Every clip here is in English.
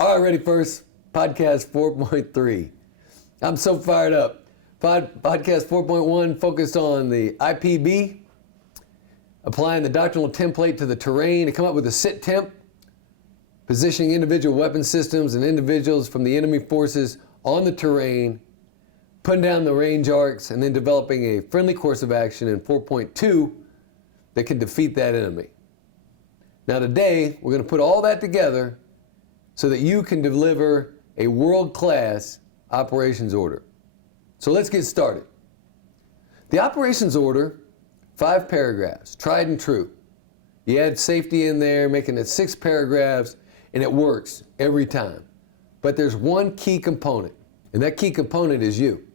All right, ready first, podcast 4.3. I'm so fired up. Podcast 4.1 focused on the IPB, applying the doctrinal template to the terrain to come up with a sit temp, positioning individual weapon systems and individuals from the enemy forces on the terrain, putting down the range arcs, and then developing a friendly course of action in 4.2 that can defeat that enemy. Now today, we're going to put all that together so that you can deliver a world-class operations order. So let's get started. The operations order, 5 paragraphs, tried and true. You add safety in there, making it 6 paragraphs, and it works every time. But there's one key component, and that key component is you.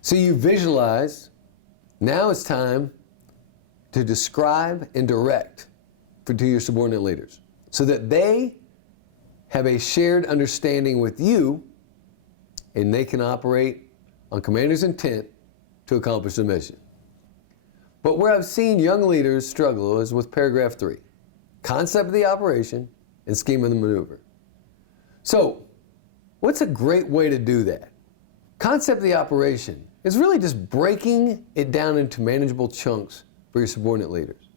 So you visualize, now it's time to describe and direct to your subordinate leaders so that they have a shared understanding with you and they can operate on commander's intent to accomplish the mission. But where I've seen young leaders struggle is with paragraph 3, concept of the operation and scheme of the maneuver. So, what's a great way to do that? Concept of the operation is really just breaking it down into manageable chunks for your subordinate leaders.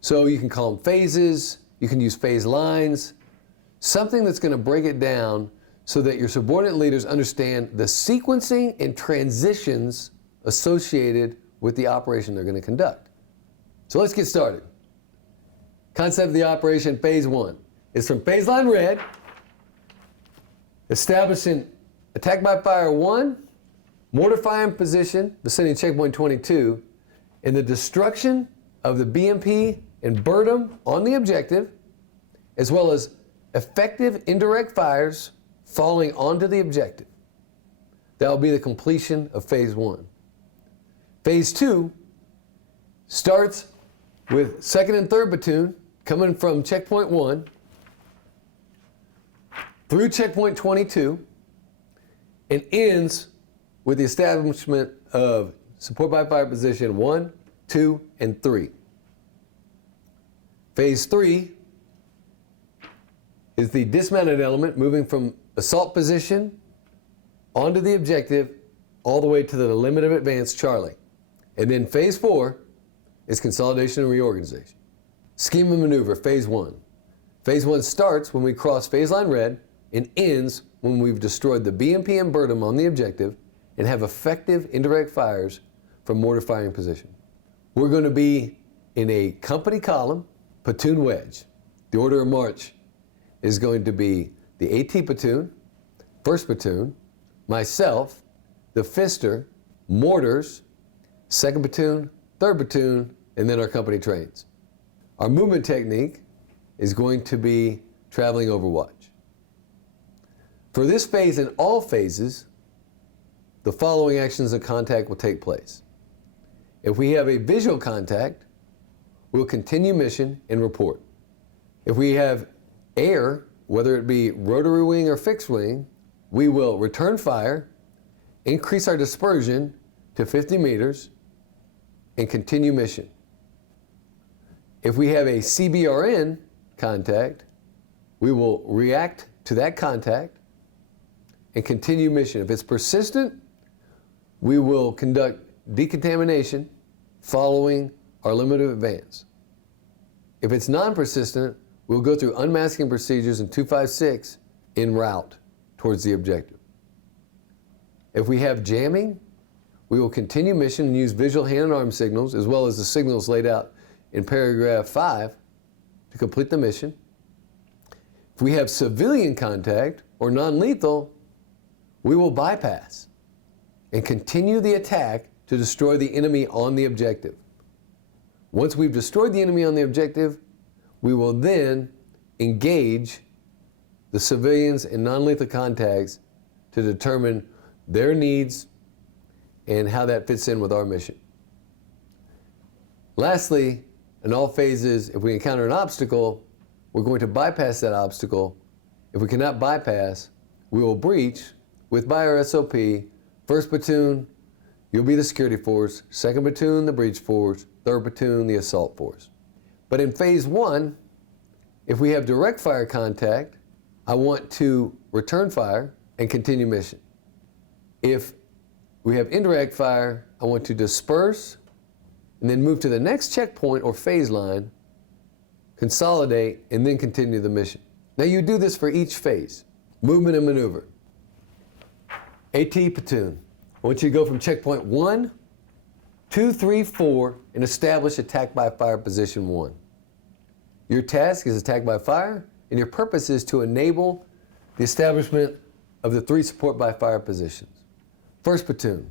So you can call them phases, you can use phase lines, something that's going to break it down so that your subordinate leaders understand the sequencing and transitions associated with the operation they're going to conduct. So let's get started. Concept of the operation, phase 1, is from phase line red, establishing attack by fire 1, mortar fire in position, vicinity checkpoint 22, and the destruction of the BMP and BERDM on the objective, as well as effective indirect fires falling onto the objective. That will be the completion of phase 1. Phase 2 starts with 2nd and 3rd platoon coming from checkpoint 1 through checkpoint 22 and ends with the establishment of support by fire position 1, 2, and 3. Phase 3 is the dismounted element moving from assault position onto the objective all the way to the limit of advance, Charlie. And then phase 4 is consolidation and reorganization. Scheme of maneuver, phase 1. Phase 1 starts when we cross phase line red and ends when we've destroyed the BMP and BERDM on the objective and have effective indirect fires from mortar firing position. We're going to be in a company column, platoon wedge. The order of march is going to be the AT platoon, 1st platoon, myself, the Fister, mortars, 2nd platoon, 3rd platoon, and then our company trains. Our movement technique is going to be traveling overwatch. For this phase and all phases, the following actions of contact will take place. If we have a visual contact, we'll continue mission and report. If we have air, whether it be rotary wing or fixed wing, we will return fire, increase our dispersion to 50 meters, and continue mission. If we have a CBRN contact, we will react to that contact and continue mission. If it's persistent, we will conduct decontamination following our limit of advance. If it's non-persistent, we'll go through unmasking procedures in 256 en route towards the objective. If we have jamming, we will continue mission and use visual hand and arm signals as well as the signals laid out in paragraph 5 to complete the mission. If we have civilian contact or non-lethal, we will bypass and continue the attack to destroy the enemy on the objective. Once we've destroyed the enemy on the objective, we will then engage the civilians and non-lethal contacts to determine their needs and how that fits in with our mission. Lastly, in all phases, if we encounter an obstacle, we're going to bypass that obstacle. If we cannot bypass, we will breach with by our SOP, 1st platoon, you'll be the security force, 2nd platoon, the breach force, 3rd platoon, the assault force. But in phase 1, if we have direct fire contact, I want to return fire and continue mission. If we have indirect fire, I want to disperse and then move to the next checkpoint or phase line, consolidate, and then continue the mission. Now you do this for each phase. Movement and maneuver. AT platoon. I want you to go from checkpoint 1, 2, 3, 4, and establish attack by fire position 1. Your task is attack by fire, and your purpose is to enable the establishment of the 3 support by fire positions. First platoon.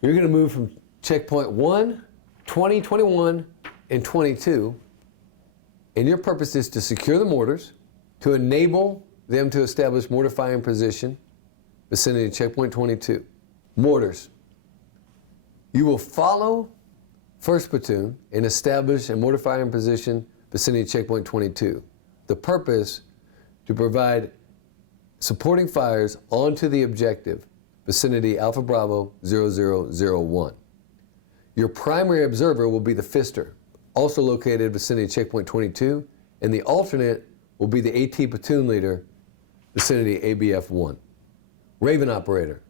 You're going to move from checkpoint 1, 20, 21, and 22, and your purpose is to secure the mortars, to enable them to establish mortar firing position, vicinity checkpoint 22. Mortars. You will follow first platoon and establish a mortar firing position, vicinity checkpoint 22. The purpose, to provide supporting fires onto the objective, vicinity Alpha Bravo 0001. Your primary observer will be the Fister, also located vicinity checkpoint 22, and the alternate will be the AT platoon leader, vicinity ABF 1. Raven operator.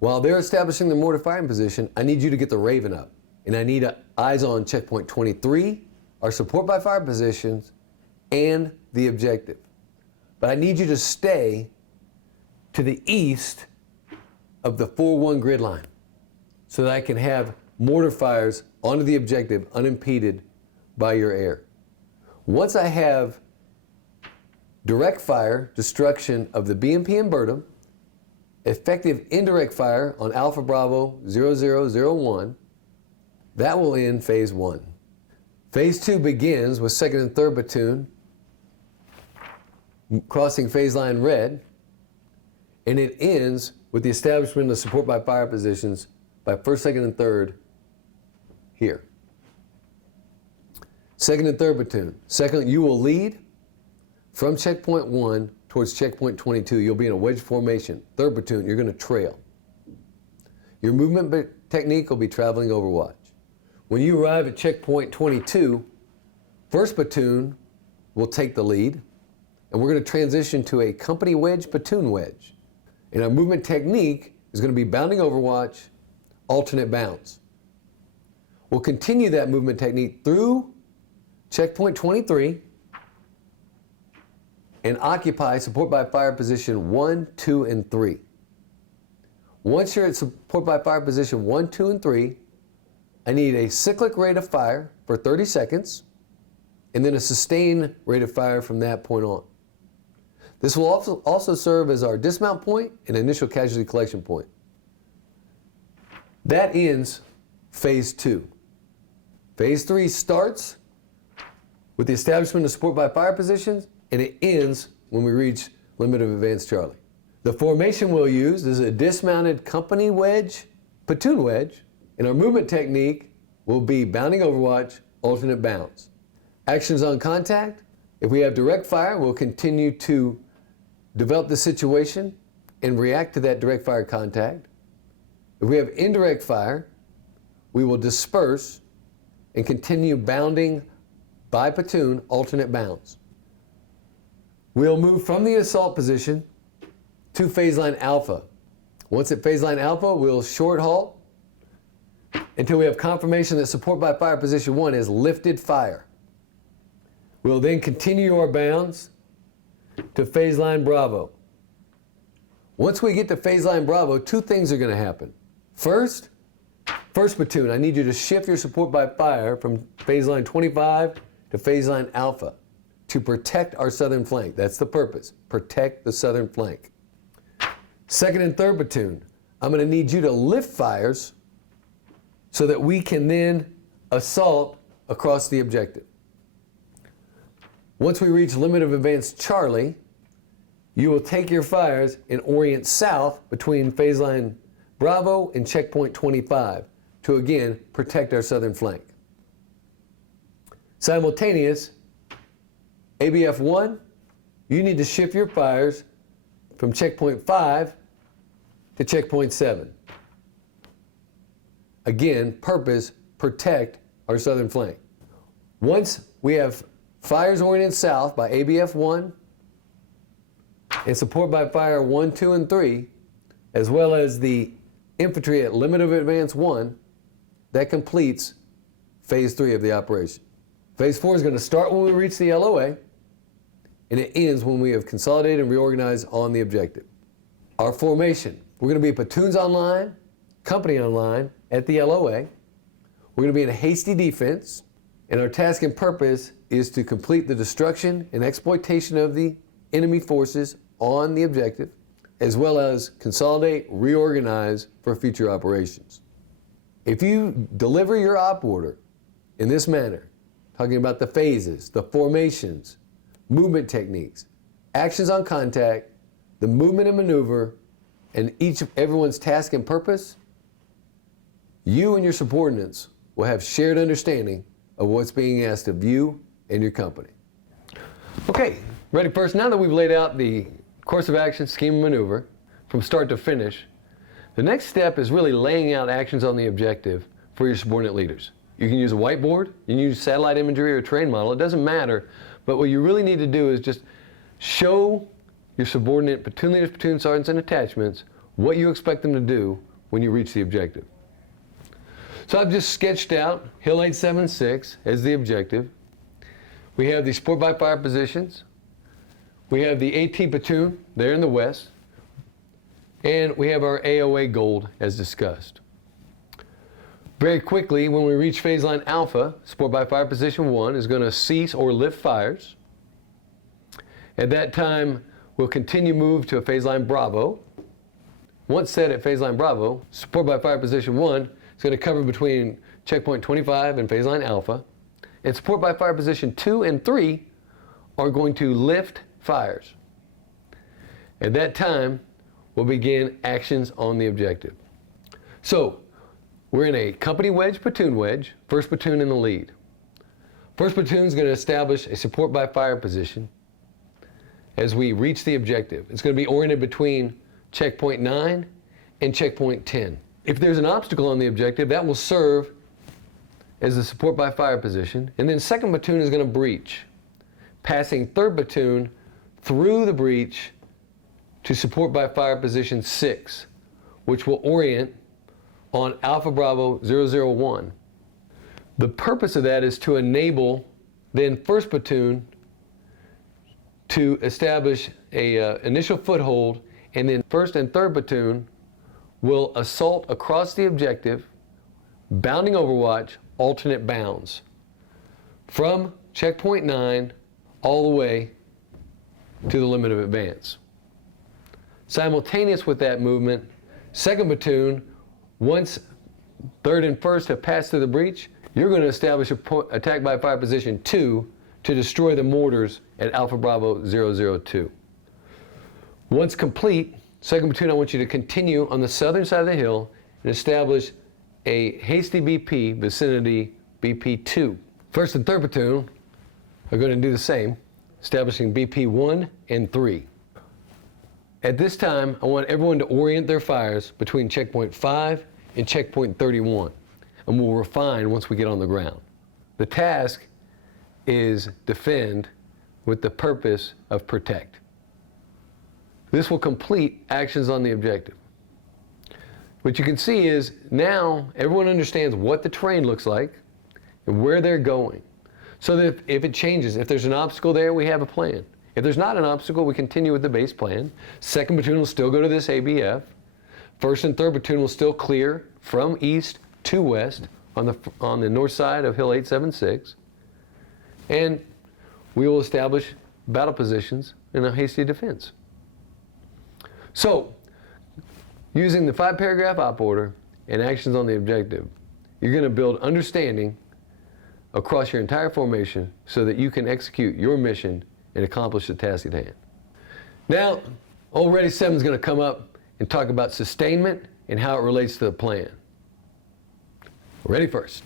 While they're establishing the mortar firing position, I need you to get the Raven up, and I need eyes on checkpoint 23, our support by fire positions, and the objective. But I need you to stay to the east of the 4-1 grid line so that I can have mortar fires onto the objective unimpeded by your air. Once I have direct fire destruction of the BMP and Bertum, effective indirect fire on Alpha Bravo 0001, that will end phase 1. Phase 2 begins with 2nd and 3rd platoon crossing phase line red, and it ends with the establishment of support by fire positions by 1st, 2nd, and 3rd here. 2nd and 3rd platoon. Second, you will lead from checkpoint 1 towards checkpoint 22. You'll be in a wedge formation. 3rd platoon, you're going to trail. Your movement technique will be traveling overwatch. When you arrive at checkpoint 22, 1st platoon will take the lead, and we're going to transition to a company wedge, platoon wedge. And our movement technique is going to be bounding overwatch, alternate bounce. We'll continue that movement technique through checkpoint 23 and occupy support by fire position 1, 2, and 3. Once you're at support by fire position 1, 2, and 3, I need a cyclic rate of fire for 30 seconds and then a sustained rate of fire from that point on. This will also serve as our dismount point and initial casualty collection point. That ends phase 2. Phase 3 starts with the establishment of support by fire positions, and it ends when we reach limit of advance Charlie. The formation we'll use is a dismounted company wedge, platoon wedge, and our movement technique will be bounding overwatch, alternate bounce. Actions on contact. If we have direct fire, we'll continue to develop the situation and react to that direct fire contact. If we have indirect fire, we will disperse and continue bounding by platoon, alternate bounce. We'll move from the assault position to phase line alpha. Once at phase line alpha, we'll short halt until we have confirmation that support by fire position 1 has lifted fire. We'll then continue our bounds to phase line Bravo. Once we get to phase line Bravo, 2 things are going to happen. First platoon, I need you to shift your support by fire from phase line 25 to phase line Alpha to protect our southern flank. That's the purpose. Protect the southern flank. 2nd and 3rd platoon, I'm going to need you to lift fires so that we can then assault across the objective. Once we reach limit of advance Charlie, you will take your fires and orient south between phase line Bravo and checkpoint 25 to again protect our southern flank. Simultaneous, ABF 1, you need to shift your fires from checkpoint 5 to checkpoint 7. Again, purpose, protect our southern flank. Once we have fires oriented south by ABF 1, and support by fire 1, 2, and 3, as well as the infantry at limit of advance 1, that completes phase 3 of the operation. Phase 4 is going to start when we reach the LOA, and it ends when we have consolidated and reorganized on the objective. Our formation, we're going to be platoons online, company online at the LOA. We're going to be in a hasty defense, and our task and purpose is to complete the destruction and exploitation of the enemy forces on the objective, as well as consolidate, reorganize for future operations. If you deliver your op order in this manner, talking about the phases, the formations, movement techniques, actions on contact, the movement and maneuver, and everyone's task and purpose, you and your subordinates will have shared understanding of what's being asked of you and your company. Okay, ready first. Now that we've laid out the course of action, scheme, and maneuver from start to finish, the next step is really laying out actions on the objective for your subordinate leaders. You can use a whiteboard, you can use satellite imagery or a terrain model, it doesn't matter, but what you really need to do is just show your subordinate platoon leaders, platoon sergeants, and attachments what you expect them to do when you reach the objective. So I've just sketched out Hill 876 as the objective. We have the support by fire positions. We have the AT platoon there in the west. And we have our AOA gold as discussed. Very quickly, when we reach phase line alpha, support by fire position 1 is going to cease or lift fires. At that time, we'll continue move to a phase line bravo. Once set at phase line bravo, support by fire position 1 is going to cover between checkpoint 25 and phase line alpha. And support by fire position 2 and 3 are going to lift fires. At that time, we'll begin actions on the objective. So, we're in a company wedge, platoon wedge, first platoon in the lead. First platoon is going to establish a support by fire position as we reach the objective. It's going to be oriented between checkpoint 9 and checkpoint 10. If there's an obstacle on the objective, that will serve as the support by fire position, and then second platoon is going to breach, passing third platoon through the breach to support by fire position 6, which will orient on Alpha Bravo 001. The purpose of that is to enable then first platoon to establish a initial foothold, and then first and third platoon will assault across the objective, bounding overwatch, alternate bounds, from checkpoint 9 all the way to the limit of advance. Simultaneous with that movement, second platoon, once third and first have passed through the breach, you're going to establish a attack by fire position 2 to destroy the mortars at Alpha Bravo 002. Once complete, second platoon, I want you to continue on the southern side of the hill and establish a hasty BP vicinity BP 2. First and third platoon are going to do the same, establishing BP 1 and 3. At this time, I want everyone to orient their fires between checkpoint 5 and checkpoint 31, and we'll refine once we get on the ground. The task is defend with the purpose of protect. This will complete actions on the objective. What you can see is now everyone understands what the terrain looks like and where they're going. So that if it changes, if there's an obstacle there, we have a plan. If there's not an obstacle, we continue with the base plan. Second platoon will still go to this ABF. First and third platoon will still clear from east to west on the north side of Hill 876. And we will establish battle positions in a hasty defense. So, using the 5-paragraph op order and actions on the objective, you're going to build understanding across your entire formation so that you can execute your mission and accomplish the task at hand. Now, old Ready 7 is going to come up and talk about sustainment and how it relates to the plan. Ready first.